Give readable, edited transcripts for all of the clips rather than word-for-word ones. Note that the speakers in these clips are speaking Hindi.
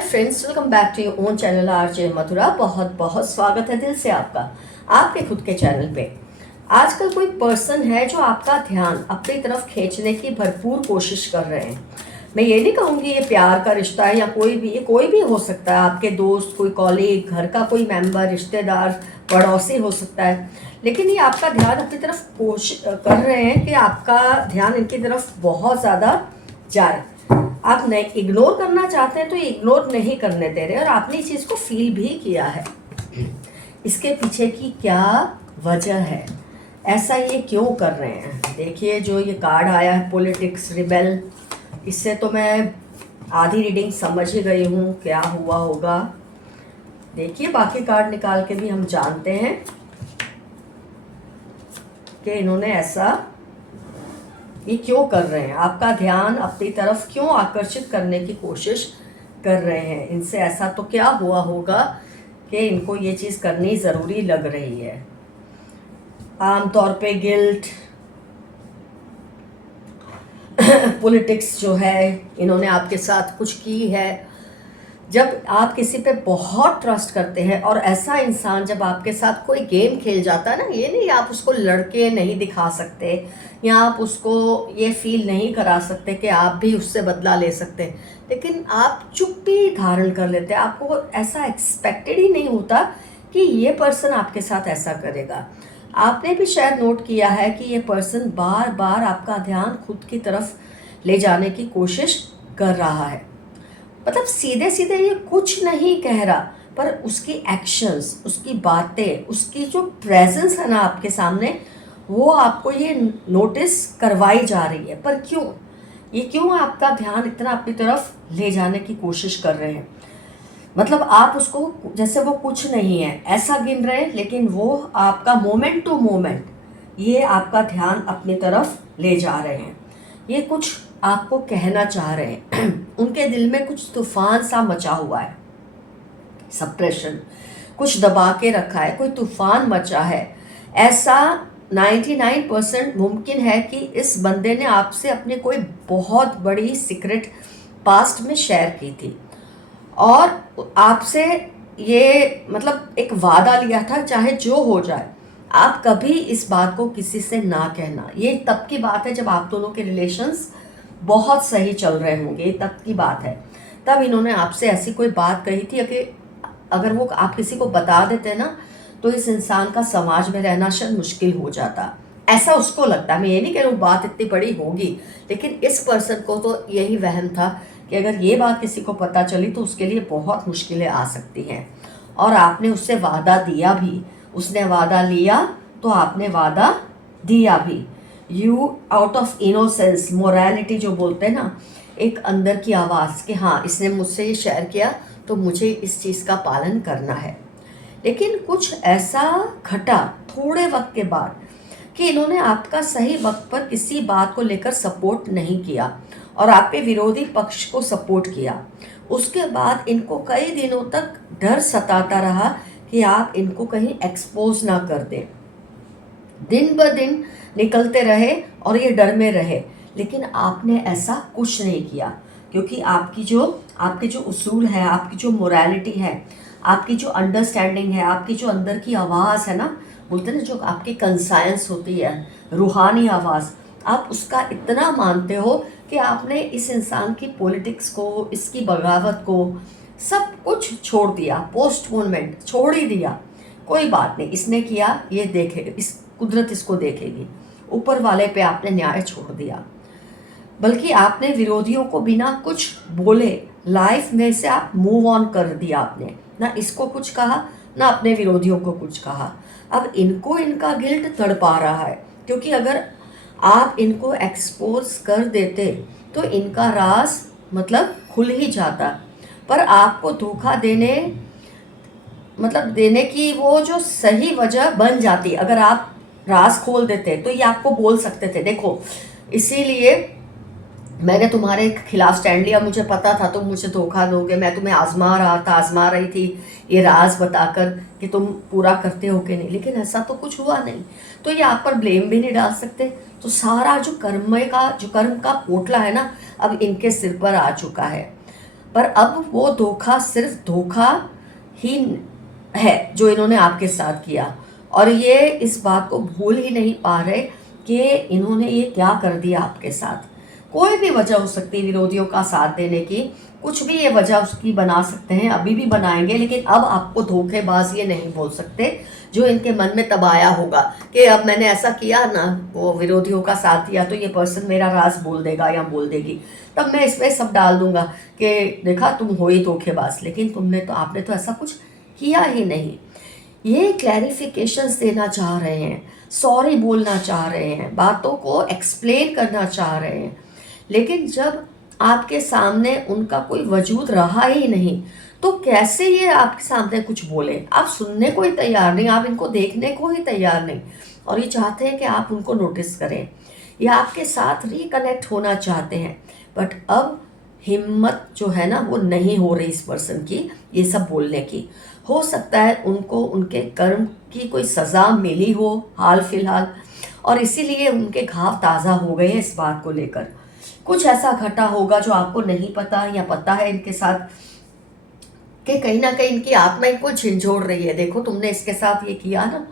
Hi friends, welcome back to your own channel RJ Mathura. बहुत बहुत स्वागत है दिल से आपका आपके खुद के चैनल पे। आजकल कोई पर्सन है जो आपका ध्यान अपनी तरफ खींचने की भरपूर कोशिश कर रहे हैं। मैं ये नहीं कहूँगी ये प्यार का रिश्ता है या कोई भी हो सकता है, आपके दोस्त, कोई कॉलीग, घर का कोई मेंबर, रिश्तेदार, पड़ोसी हो सकता है। लेकिन ये आपका ध्यान अपनी तरफ कोशिश कर रहे हैं कि आपका ध्यान इनकी तरफ बहुत ज़्यादा जाए। आप नहीं इग्नोर करना चाहते हैं तो इग्नोर नहीं करने दे रहे, और आपने इस चीज़ को फील भी किया है। इसके पीछे की क्या वजह है, ऐसा ये क्यों कर रहे हैं? देखिए, जो ये कार्ड आया है पॉलिटिक्स रिबेल, इससे तो मैं आधी रीडिंग समझ ही गई हूँ क्या हुआ होगा। देखिए, बाकी कार्ड निकाल के भी हम जानते हैं कि इन्होंने ऐसा ये क्यों कर रहे हैं, आपका ध्यान अपनी तरफ क्यों आकर्षित करने की कोशिश कर रहे हैं। इनसे ऐसा तो क्या हुआ होगा कि इनको ये चीज़ करनी ज़रूरी लग रही है। आमतौर पे गिल्ट, पॉलिटिक्स जो है, इन्होंने आपके साथ कुछ की है। जब आप किसी पे बहुत ट्रस्ट करते हैं और ऐसा इंसान जब आपके साथ कोई गेम खेल जाता है ना, ये नहीं आप उसको लड़के नहीं दिखा सकते या आप उसको ये फील नहीं करा सकते कि आप भी उससे बदला ले सकते, लेकिन आप चुप्पी धारण कर लेते हैं। आपको ऐसा एक्सपेक्टेड ही नहीं होता कि ये पर्सन आपके साथ ऐसा करेगा। आपने भी शायद नोट किया है कि ये पर्सन बार बार आपका ध्यान खुद की तरफ ले जाने की कोशिश कर रहा है। मतलब सीधे सीधे ये कुछ नहीं कह रहा, पर उसकी एक्शंस, उसकी बातें, उसकी जो प्रेजेंस है ना आपके सामने, वो आपको ये नोटिस करवाई जा रही है। पर क्यों आपका ध्यान इतना अपनी तरफ ले जाने की कोशिश कर रहे हैं? मतलब आप उसको जैसे वो कुछ नहीं है ऐसा गिन रहे हैं, लेकिन वो आपका मोमेंट टू मोमेंट ये आपका ध्यान अपनी तरफ ले जा रहे हैं। ये कुछ आपको कहना चाह रहे हैं। उनके दिल में कुछ तूफान सा मचा हुआ है, सप्रेशन, कुछ दबा के रखा है, कोई तूफान मचा है। ऐसा 99% मुमकिन है कि इस बंदे ने आपसे अपनी कोई बहुत बड़ी सीक्रेट पास्ट में शेयर की थी और आपसे ये मतलब एक वादा लिया था, चाहे जो हो जाए आप कभी इस बात को किसी से ना कहना। ये तब की बात है जब आप दोनों के रिलेशंस बहुत सही चल रहे होंगे, ये तब की बात है। तब इन्होंने आपसे ऐसी कोई बात कही थी कि अगर वो आप किसी को बता देते ना तो इस इंसान का समाज में रहना शायद मुश्किल हो जाता, ऐसा उसको लगता है। मैं ये नहीं कह रही हूँ बात इतनी बड़ी होगी, लेकिन इस पर्सन को तो यही वहम था कि अगर ये बात किसी को पता चली तो उसके लिए बहुत मुश्किलें आ सकती हैं। और आपने उससे वादा दिया भी, उसने वादा लिया तो आपने वादा दिया भी। You out of innocence, morality जो बोलते हैं ना, एक अंदर की आवाज़ कि हाँ इसने मुझसे ये शेयर किया तो मुझे इस चीज़ का पालन करना है। लेकिन कुछ ऐसा घटा थोड़े वक्त के बाद कि इन्होंने आपका सही वक्त पर किसी बात को लेकर सपोर्ट नहीं किया और आपके विरोधी पक्ष को सपोर्ट किया। उसके बाद इनको कई दिनों तक डर सताता रहा कि आप इनको कहीं एक्सपोज ना कर दें। दिन ब दिन निकलते रहे और ये डर में रहे, लेकिन आपने ऐसा कुछ नहीं किया, क्योंकि आपके जो उसूल है, आपकी जो मोरालिटी है, आपकी जो अंडरस्टैंडिंग है, आपकी जो अंदर की आवाज़ है ना, बोलते ना जो आपकी कंसाइंस होती है, रूहानी आवाज़, आप उसका इतना मानते हो कि आपने इस इंसान की पॉलिटिक्स को, इसकी बगावत को, सब कुछ छोड़ दिया, पोस्टपोनमेंट छोड़ ही दिया। कोई बात नहीं, इसने किया, ये देखेगा, इस कुदरत इसको देखेगी, ऊपर वाले पे आपने न्याय छोड़ दिया। बल्कि आपने विरोधियों को बिना कुछ बोले लाइफ में से आप मूव ऑन कर दिया। आपने ना इसको कुछ कहा ना अपने विरोधियों को कुछ कहा। अब इनको इनका गिल्ट तड़पा रहा है, क्योंकि अगर आप इनको एक्सपोज कर देते तो इनका राज मतलब खुल ही जाता, पर आपको धोखा देने की वो जो सही वजह बन जाती। अगर आप राज खोल देते तो ये आपको बोल सकते थे, देखो इसीलिए मैंने तुम्हारे खिलाफ स्टैंड लिया, मुझे पता था तुम मुझे धोखा दोगे, मैं तुम्हें आजमा रही थी ये राज बताकर कि तुम पूरा करते हो कि नहीं, लेकिन ऐसा तो कुछ हुआ नहीं। तो ये आप पर ब्लेम भी नहीं डाल सकते। तो सारा जो कर्म का पोटला है ना, अब इनके सिर पर आ चुका है। पर अब वो धोखा सिर्फ धोखा ही है जो इन्होंने आपके साथ किया, और ये इस बात को भूल ही नहीं पा रहे कि इन्होंने ये क्या कर दिया आपके साथ। कोई भी वजह हो सकती है विरोधियों का साथ देने की, कुछ भी ये वजह उसकी बना सकते हैं, अभी भी बनाएंगे, लेकिन अब आपको धोखेबाज ये नहीं बोल सकते जो इनके मन में तब आया होगा कि अब मैंने ऐसा किया ना, वो विरोधियों का साथ दिया, तो ये पर्सन मेरा राज बोल देगा या बोल देगी, तब मैं इसमें सब डाल दूंगा कि देखा तुम हो ही धोखेबाज, लेकिन आपने तो ऐसा कुछ किया ही नहीं। ये क्लैरिफिकेशंस देना चाह रहे हैं, सॉरी बोलना चाह रहे हैं, बातों को एक्सप्लेन करना चाह रहे हैं, लेकिन जब आपके सामने उनका कोई वजूद रहा ही नहीं तो कैसे ये आपके सामने कुछ बोले। आप सुनने को ही तैयार नहीं, आप इनको देखने को ही तैयार नहीं, और ये चाहते हैं कि आप उनको नोटिस करें, ये आपके साथ रिकनेक्ट होना चाहते हैं, बट अब हिम्मत जो है ना वो नहीं हो रही इस पर्सन की ये सब बोलने की। हो सकता है उनको उनके कर्म की कोई सज़ा मिली हो हाल फिलहाल, और इसीलिए उनके घाव ताज़ा हो गए हैं इस बात को लेकर। कुछ ऐसा घटा होगा जो आपको नहीं पता या पता है इनके साथ, कि कहीं ना कहीं इनकी आत्मा इनको झिंझोड़ रही है, देखो तुमने इसके साथ ये किया ना,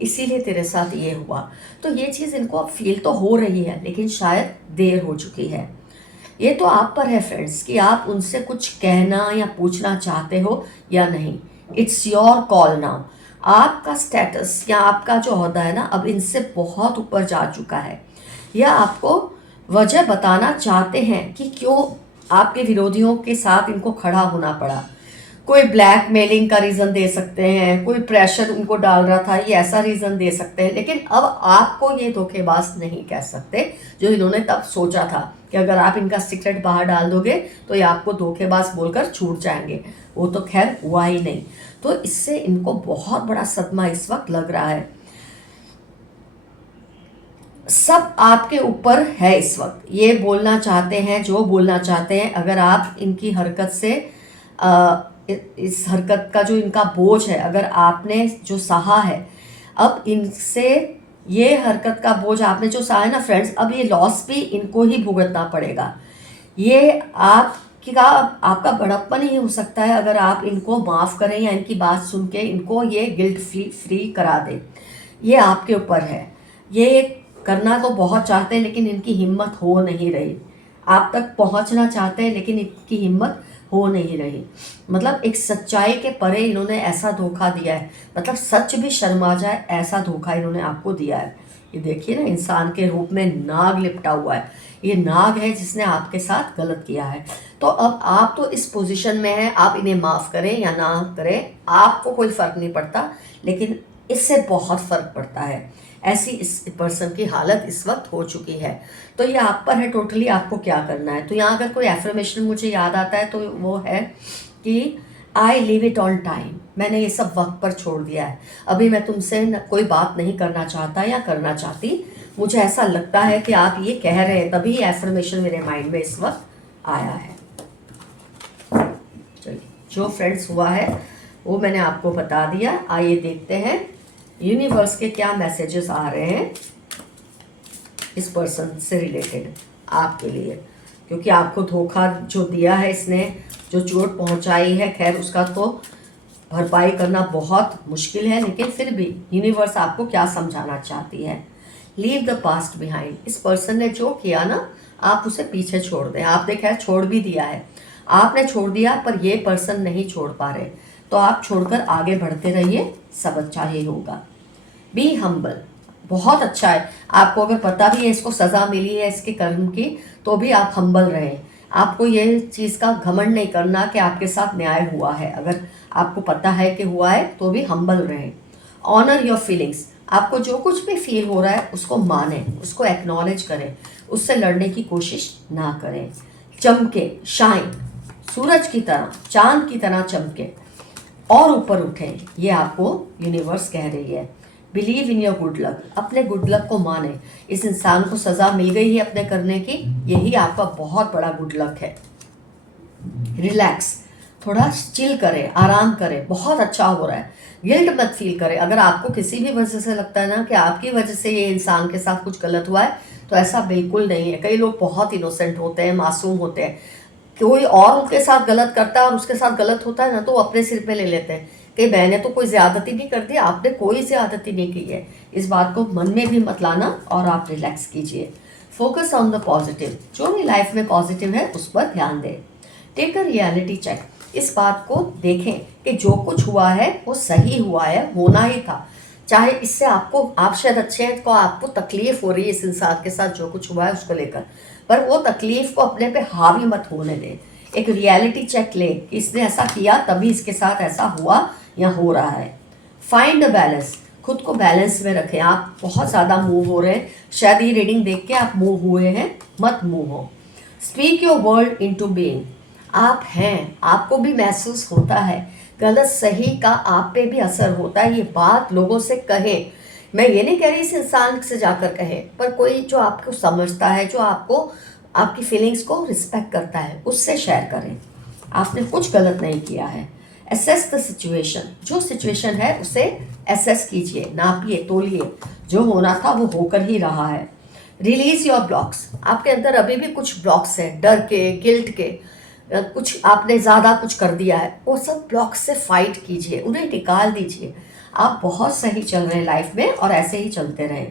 इसीलिए तेरे साथ ये हुआ। तो ये चीज़ इनको अब फील तो हो रही है, लेकिन शायद देर हो चुकी है। ये तो आप पर है फ्रेंड्स कि आप उनसे कुछ कहना या पूछना चाहते हो या नहीं। It's your call now. आपका स्टेटस या आपका जो ओहदा है ना अब इनसे बहुत ऊपर जा चुका है, या आपको वजह बताना चाहते हैं कि क्यों आपके विरोधियों के साथ इनको खड़ा होना पड़ा। कोई ब्लैकमेलिंग का रीज़न दे सकते हैं, कोई प्रेशर उनको डाल रहा था, ये ऐसा रीज़न दे सकते हैं, लेकिन अब आपको ये धोखेबाज नहीं कह सकते जो इन्होंने तब सोचा था कि अगर आप इनका सीक्रेट बाहर डाल दोगे तो ये आपको धोखेबाज बोलकर छूट जाएंगे। वो तो खैर हुआ ही नहीं, तो इससे इनको बहुत बड़ा सदमा इस वक्त लग रहा है। सब आपके ऊपर है इस वक्त, ये बोलना चाहते हैं जो बोलना चाहते हैं। अगर आप इनकी हरकत से इस हरकत का जो इनका बोझ है अगर आपने जो सहा है, अब इनसे ये हरकत का बोझ आपने जो सहा है ना फ्रेंड्स, अब ये लॉस भी इनको ही भुगतना पड़ेगा। ये आपका बड़प्पन ही हो सकता है अगर आप इनको माफ़ करें या इनकी बात सुन के इनको ये गिल्ट फ्री करा दें। ये आपके ऊपर है, ये करना तो बहुत चाहते हैं लेकिन इनकी हिम्मत हो नहीं रही। आप तक पहुंचना चाहते हैं लेकिन इनकी हिम्मत हो नहीं रही। मतलब एक सच्चाई के परे इन्होंने ऐसा धोखा दिया है, मतलब सच भी शर्मा जाए ऐसा धोखा इन्होंने आपको दिया है। ये देखिए ना, इंसान के रूप में नाग लिपटा हुआ है, ये नाग है जिसने आपके साथ गलत किया है। तो अब आप तो इस पोजीशन में हैं, आप इन्हें माफ़ करें या ना करें आपको कोई फ़र्क नहीं पड़ता, लेकिन इससे बहुत फ़र्क पड़ता है। ऐसी इस पर्सन की हालत इस वक्त हो चुकी है। तो ये आप पर है टोटली, आपको क्या करना है। तो यहाँ अगर कोई एफर्मेशन मुझे याद आता है तो वो है कि I leave it on time, मैंने ये सब वक्त पर छोड़ दिया है, अभी मैं तुमसे कोई बात नहीं करना चाहता या करना चाहती। मुझे ऐसा लगता है कि आप ये कह रहे हैं, तभी एफर्मेशन मेरे माइंड में इस वक्त आया है। चलिए, जो फ्रेंड्स हुआ है वो मैंने आपको बता दिया। आइए देखते हैं यूनिवर्स के क्या मैसेजेस आ रहे हैं इस पर्सन से रिलेटेड आपके लिए, क्योंकि आपको धोखा जो दिया है इसने, जो चोट पहुंचाई है, खैर उसका तो भरपाई करना बहुत मुश्किल है, लेकिन फिर भी यूनिवर्स आपको क्या समझाना चाहती है। Leave the past behind. इस पर्सन ने जो किया ना आप उसे पीछे छोड़ दें। आपने खैर छोड़ भी दिया है, आपने छोड़ दिया, पर ये पर्सन नहीं छोड़ पा रहे, तो आप छोड़कर आगे बढ़ते रहिए, सब अच्छा ही होगा। बी हम्बल, बहुत अच्छा है। आपको अगर पता भी है इसको सज़ा मिली है इसके कर्म की, तो भी आप हम्बल रहें। आपको ये चीज़ का घमंड नहीं करना कि आपके साथ न्याय हुआ है, अगर आपको पता है कि हुआ है तो भी हम्बल रहें। ऑनर योर फीलिंग्स, आपको जो कुछ भी फील हो रहा है उसको मानें, उसको एक्नॉलेज करें, उससे लड़ने की कोशिश ना करें। चमके, शाइन, सूरज की तरह, चांद की तरह चमके और ऊपर उठें, ये आपको यूनिवर्स कह रही है। Believe in your good luck, अपने गुड लक को माने। इस इंसान को सज़ा मिल गई है अपने करने की, यही आपका बहुत बड़ा गुड लक है। रिलैक्स, थोड़ा चिल करें, आराम करें, बहुत अच्छा हो रहा है। गिल्ट मत फील करें। अगर आपको किसी भी वजह से लगता है ना कि आपकी वजह से ये इंसान के साथ कुछ गलत हुआ है, तो ऐसा बिल्कुल नहीं है। कई लोग बहुत इनोसेंट होते हैं, मासूम होते हैं, कोई और उनके साथ गलत करता है और उसके साथ गलत होता है ना, तो वो अपने सिर पे ले लेते हैं कि मैंने तो कोई ज़्यादती नहीं कर दी, आपने कोई ज़्यादती नहीं की है। इस बात को मन में भी मत लाना और आप रिलैक्स कीजिए। फोकस ऑन द पॉजिटिव, जो भी लाइफ में पॉजिटिव है उस पर ध्यान दें। टेक अ रियलिटी चेक, इस बात को देखें कि जो कुछ हुआ है वो सही हुआ है, होना ही था। चाहे इससे आपको, आप शायद अच्छे हैं तो आपको तकलीफ हो रही है इस इंसान के साथ जो कुछ हुआ है उसको लेकर, पर वो तकलीफ को अपने पे हावी मत होने दें। एक रियलिटी चेक ले कि इसने ऐसा किया तभी इसके साथ ऐसा हुआ या हो रहा है। फाइंड द बैलेंस, खुद को बैलेंस में रखें। आप बहुत ज़्यादा मूव हो रहे हैं, शायद ये रीडिंग देख के आप मूव हुए हैं, मत मूव हो। Speak your world into being, आप हैं, आपको भी महसूस होता है, गलत सही का आप पे भी असर होता है। ये बात लोगों से कहें, मैं ये नहीं कह रही इस इंसान से जाकर कहें, पर कोई जो आपको समझता है, जो आपको आपकी फीलिंग्स को रिस्पेक्ट करता है, उससे शेयर करें। आपने कुछ गलत नहीं किया है। एसेस द सिचुएशन, जो सिचुएशन है उसे एसेस कीजिए, नापिए, तोलिए, जो होना था वो होकर ही रहा है। रिलीज योर ब्लॉक्स, आपके अंदर अभी भी कुछ ब्लॉक्स हैं, डर के, गिल्ट के, कुछ आपने ज़्यादा कुछ कर दिया है, वो सब ब्लॉक्स से फाइट कीजिए, उन्हें निकाल दीजिए। आप बहुत सही चल रहे हैं लाइफ में और ऐसे ही चलते रहें।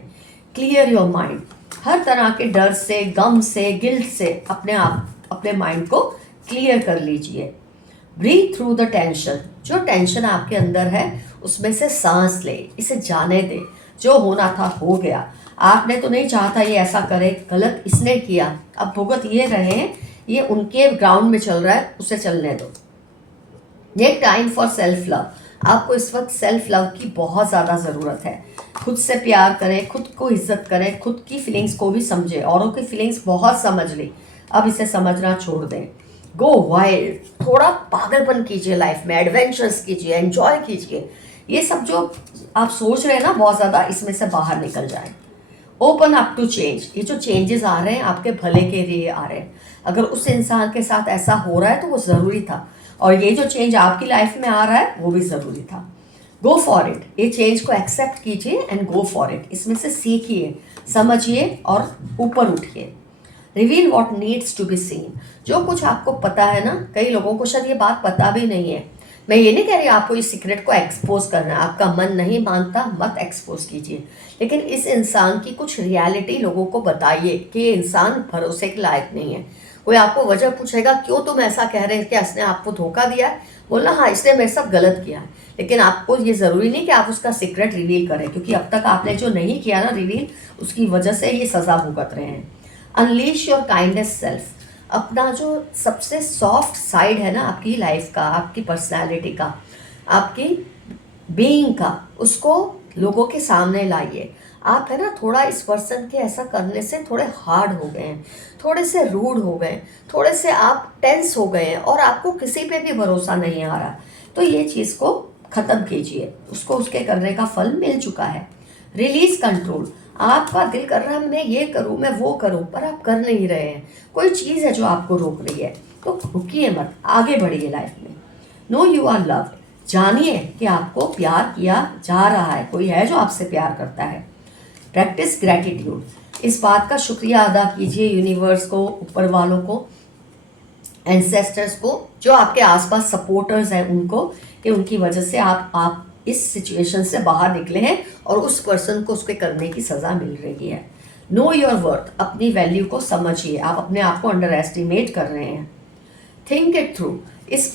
क्लियर योर माइंड, हर तरह के डर से, गम से, गिल्ट से अपने माइंड को क्लियर कर लीजिए। ब्रीथ थ्रू द टेंशन, जो टेंशन आपके अंदर है उसमें से सांस ले, इसे जाने दे। जो होना था हो गया, आपने तो नहीं चाहता ये ऐसा करे, गलत इसने किया, अब भुगत ये रहे हैं, ये उनके ग्राउंड में चल रहा है, उसे चलने दो। ये टाइम फॉर सेल्फ लव, आपको इस वक्त सेल्फ लव की बहुत ज़्यादा ज़रूरत है। खुद से प्यार करें, खुद को इज्जत करें, खुद की फीलिंग्स को भी समझें। औरों की फीलिंग्स बहुत समझ ली, अब इसे समझना छोड़ दें। गो वाइल्ड, थोड़ा पागलपन कीजिए लाइफ में, एडवेंचर्स कीजिए, एंजॉय कीजिए। ये सब जो आप सोच रहे हैं ना बहुत ज़्यादा, इसमें से बाहर निकल जाएं। ओपन अप टू चेंज, ये जो चेंजेस आ रहे हैं आपके भले के लिए आ रहे हैं। अगर उस इंसान के साथ ऐसा हो रहा है तो वो ज़रूरी था, और ये जो चेंज आपकी लाइफ में आ रहा है वो भी ज़रूरी था। गो फॉर इट, ये चेंज को एक्सेप्ट कीजिए एंड गो फॉर इट। इसमें से सीखिए, समझिए और ऊपर उठिए। Reveal what needs to be seen, जो कुछ आपको पता है ना, कई लोगों को शायद ये बात पता भी नहीं है। मैं ये नहीं कह रही आपको इस सीक्रेट को एक्सपोज करना है, आपका मन नहीं मानता मत एक्सपोज कीजिए, लेकिन इस इंसान की कुछ रियलिटी लोगों को बताइए कि ये इंसान भरोसे के लायक नहीं है। कोई आपको वजह पूछेगा क्यों तुम ऐसा कह रहे हैं, कि इसने आपको धोखा दिया है, बोलना हाँ इसने मेरे साथ गलत किया है, लेकिन आपको ये ज़रूरी नहीं कि आप उसका सीक्रेट रिवील करें, क्योंकि अब तक आपने जो नहीं किया ना रिवील, उसकी वजह से ये सज़ा भुगत रहे हैं। अनलीश योर काइंडनेस सेल्फ, अपना जो सबसे सॉफ्ट साइड है ना आपकी लाइफ का, आपकी पर्सनैलिटी का, आपकी बीइंग का, उसको लोगों के सामने लाइए। आप है ना थोड़ा इस पर्सन के ऐसा करने से थोड़े हार्ड हो गए हैं, थोड़े से रूड हो गए, थोड़े से आप टेंस हो गए हैं और आपको किसी पे भी भरोसा नहीं आ रहा, तो ये चीज़ को ख़त्म कीजिए, उसको उसके करने का फल मिल चुका है। रिलीज कंट्रोल, आपका दिल कर रहा है मैं ये करूं, मैं वो करूं, पर आप कर नहीं रहे हैं, कोई चीज़ है जो आपको रोक रही है, तो रुकिए मत, आगे बढ़िए लाइफ में। नो यू आर लव्ड, जानिए कि आपको प्यार किया जा रहा है, कोई है जो आपसे प्यार करता है। प्रैक्टिस ग्रैटिट्यूड, इस बात का शुक्रिया अदा कीजिए यूनिवर्स को, ऊपर वालों को, एंसेस्टर्स को, जो आपके आसपास सपोर्टर्स हैं उनको, कि उनकी वजह से आप इस सिचुएशन से बाहर निकले हैं और उस पर्सन को उसके करने की सज़ा मिल रही है। नो योर वर्थ, अपनी वैल्यू को समझिए, आप अपने आप को अंडर एस्टिमेट कर रहे हैं। थिंक इट थ्रू,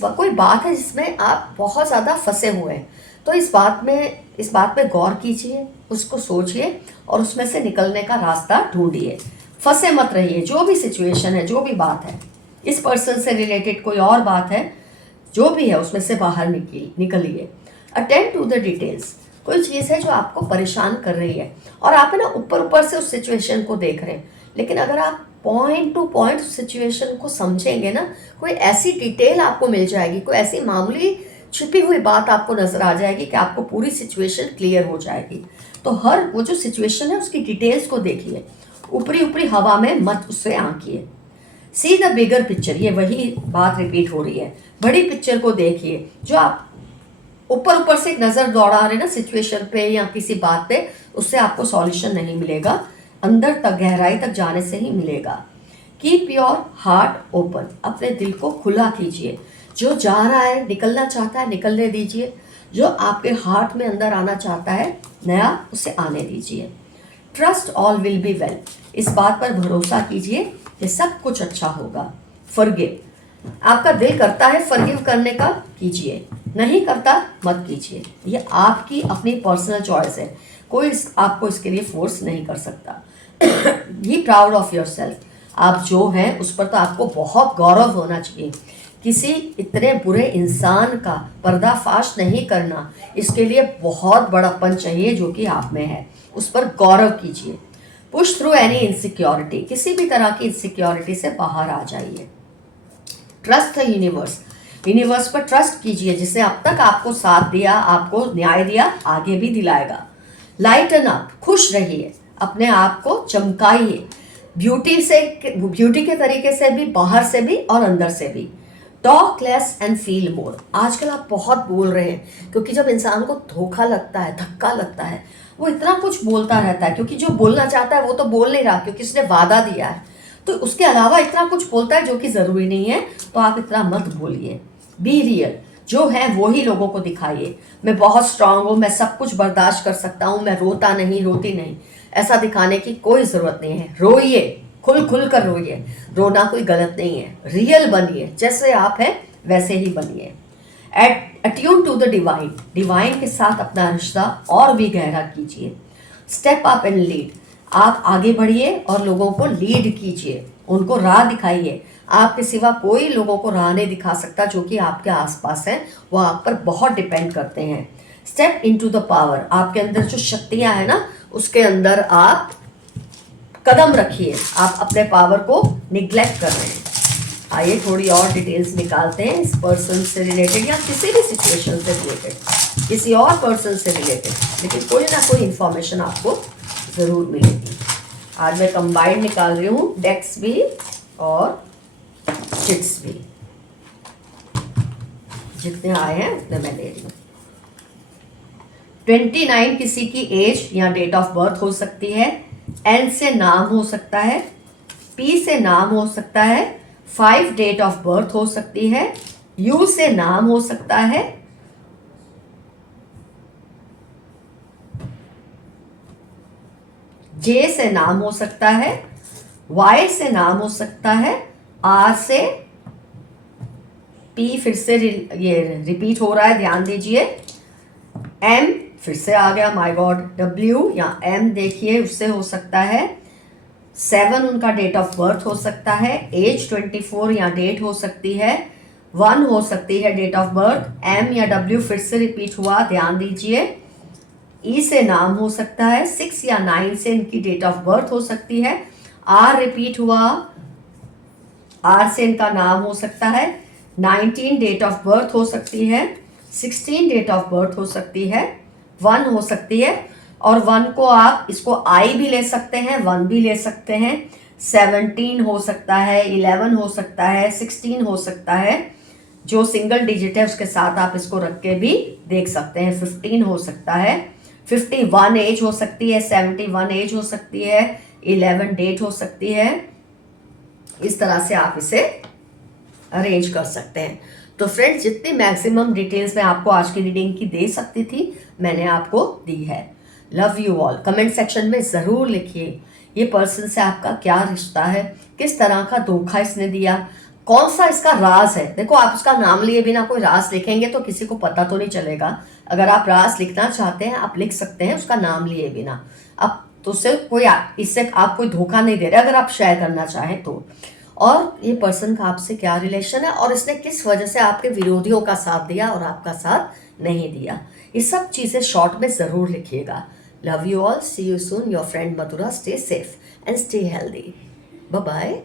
कोई बात है जिसमें आप बहुत ज़्यादा फंसे हुए हैं, तो इस बात में गौर कीजिए, उसको सोचिए और उसमें से निकलने का रास्ता ढूंढिए। फंसे मत रहिए, जो भी सिचुएशन है, जो भी बात है, इस पर्सन से रिलेटेड कोई और बात है, जो भी है उसमें से बाहर निकलिए। अटेंड टू द डिटेल्स, कोई चीज़ है जो आपको परेशान कर रही है और आप है ना ऊपर से उस सिचुएशन को देख रहे हैं, लेकिन अगर आप पॉइंट टू पॉइंट सिचुएशन को समझेंगे ना, कोई ऐसी डिटेल आपको मिल जाएगी, कोई ऐसी मामूली छिपी हुई बात आपको नजर आ जाएगी कि आपको पूरी सिचुएशन क्लियर हो जाएगी। तो हर वो जो सिचुएशन है उसकी डिटेल्स को देखिए, ऊपरी हवा में मत उससे आंकिए। सी द बिगर पिक्चर, ये वही बात रिपीट हो रही है, बड़ी पिक्चर को देखिए। जो आप ऊपर से एक नज़र दौड़ा रहे ना सिचुएशन पे या किसी बात पे, उससे आपको सॉल्यूशन नहीं मिलेगा, अंदर तक गहराई तक जाने से ही मिलेगा। कीप योर हार्ट ओपन, अपने दिल को खुला कीजिए। जो जा रहा है, निकलना चाहता है, निकलने दीजिए। जो आपके हार्ट में अंदर आना चाहता है नया, उसे आने दीजिए। Trust all will be well, इस बात पर भरोसा कीजिए कि सब कुछ अच्छा होगा। फॉरगिव, आपका दिल करता है फॉरगिव करने का, कीजिए, नहीं करता मत कीजिए। ये आपकी अपनी पर्सनल चॉइस है, कोई आपको इसके लिए फोर्स नहीं कर सकता। Be proud of your self, आप जो हैं उस पर तो आपको बहुत गौरव होना चाहिए। किसी इतने बुरे इंसान का पर्दाफाश नहीं करना, इसके लिए बहुत बड़प्पन चाहिए जो कि आप में है, उस पर गौरव कीजिए। पुश थ्रू एनी इनसिक्योरिटी, किसी भी तरह की इनसिक्योरिटी से बाहर आ जाइए। ट्रस्ट द यूनिवर्स, यूनिवर्स पर ट्रस्ट कीजिए, जिसने अब तक आपको साथ दिया, आपको न्याय दिया, आगे भी दिलाएगा। लाइटन अप, खुश रहिए, अपने आप को चमकाइए, ब्यूटी के तरीके से भी, बाहर से भी और अंदर से भी। Talk less and feel more, आजकल आप बहुत बोल रहे हैं, क्योंकि जब इंसान को धोखा लगता है, धक्का लगता है, वो इतना कुछ बोलता रहता है, क्योंकि जो बोलना चाहता है वो तो बोल नहीं रहा, क्योंकि उसने वादा दिया है, तो उसके अलावा इतना कुछ बोलता है जो कि ज़रूरी नहीं है, तो आप इतना मत बोलिए। बी रियल, जो है वो ही लोगों को दिखाइए। मैं बहुत स्ट्रांग हूँ, मैं सब कुछ बर्दाश्त कर सकता हूँ, मैं रोता नहीं, रोती नहीं, ऐसा दिखाने की कोई ज़रूरत नहीं है। रोइए, खुल खुल कर रोइए, रोना कोई गलत नहीं है। रियल बनिए, जैसे आप हैं वैसे ही बनिए। Attune to the divine, divine के साथ अपना रिश्ता और भी गहरा कीजिए। स्टेप अप एंड लीड, आप आगे बढ़िए और लोगों को लीड कीजिए, उनको राह दिखाइए। आपके सिवा कोई लोगों को राह नहीं दिखा सकता, जो कि आपके आसपास हैं, वो आप पर बहुत डिपेंड करते हैं। स्टेप इनटू द पावर, आपके अंदर जो शक्तियां हैं ना, उसके अंदर आप कदम रखिए। आप अपने पावर को निग्लेक्ट कर रहे हैं। आइए थोड़ी और डिटेल्स निकालते हैं इस पर्सन से रिलेटेड, या किसी भी सिचुएशन से रिलेटेड, किसी और पर्सन से रिलेटेड, लेकिन कोई ना कोई इंफॉर्मेशन आपको ज़रूर मिलेगी। आज मैं कंबाइंड निकाल रही हूँ, डेक्स भी और चिट्स भी, जितने आए हैं उतने मैं ले रही हूँ। 29 किसी की एज या डेट ऑफ बर्थ हो सकती है। एन से नाम हो सकता है, पी से नाम हो सकता है, 5 डेट ऑफ बर्थ हो सकती है, यू से नाम हो सकता है, जे से नाम हो सकता है, वाई से नाम हो सकता है, आर से, पी फिर से ये रिपीट हो रहा है, ध्यान दीजिए, एम फिर से आ गया, माय गॉड, डब्ल्यू या एम देखिए उससे हो सकता है, 7 उनका डेट ऑफ बर्थ हो सकता है, एज 24 या डेट हो सकती है, 1 हो सकती है डेट ऑफ बर्थ, एम या डब्ल्यू फिर से रिपीट हुआ, ध्यान दीजिए, ई से नाम हो सकता है, 6 या 9 से इनकी डेट ऑफ बर्थ हो सकती है, आर रिपीट हुआ, आर से इनका नाम हो सकता है, 19 डेट ऑफ बर्थ हो सकती है, 16 डेट ऑफ बर्थ हो सकती है, 1 हो सकती है, और 1 को आप इसको आई भी ले सकते हैं, 1 भी ले सकते हैं, 17 हो सकता है, 11 हो सकता है, 16 हो सकता है, जो सिंगल डिजिट है उसके साथ आप इसको रख के भी देख सकते हैं, 15 हो सकता है, 51 एज हो सकती है, 71 एज हो सकती है, 11 डेट हो सकती है। इस तरह से आप इसे अरेंज कर सकते हैं। तो फ्रेंड्स, जितनी मैक्सिमम डिटेल्स मैं आपको आज की रीडिंग की दे सकती थी, मैंने आपको दी है। Love you all. Comment section में ज़रूर लिखिए ये पर्सन से आपका क्या रिश्ता है, किस तरह का धोखा इसने दिया, कौन सा इसका राज है। देखो, आप उसका नाम लिए बिना कोई राज लिखेंगे तो किसी को पता तो नहीं चलेगा। अगर आप राज लिखना चाहते हैं, आप लिख सकते हैं उसका नाम लिए बिना। अब तो उससे कोई इससे आप कोई धोखा नहीं दे रहे, अगर आप शेयर करना चाहें तो। और ये पर्सन का आपसे क्या रिलेशन है, और इसने किस वजह से आपके विरोधियों का साथ दिया और आपका साथ नहीं दिया, ये सब चीज़ें शॉर्ट में ज़रूर लिखिएगा। Love you all, see you soon, your friend Madhura. Stay safe and stay healthy. Bye bye.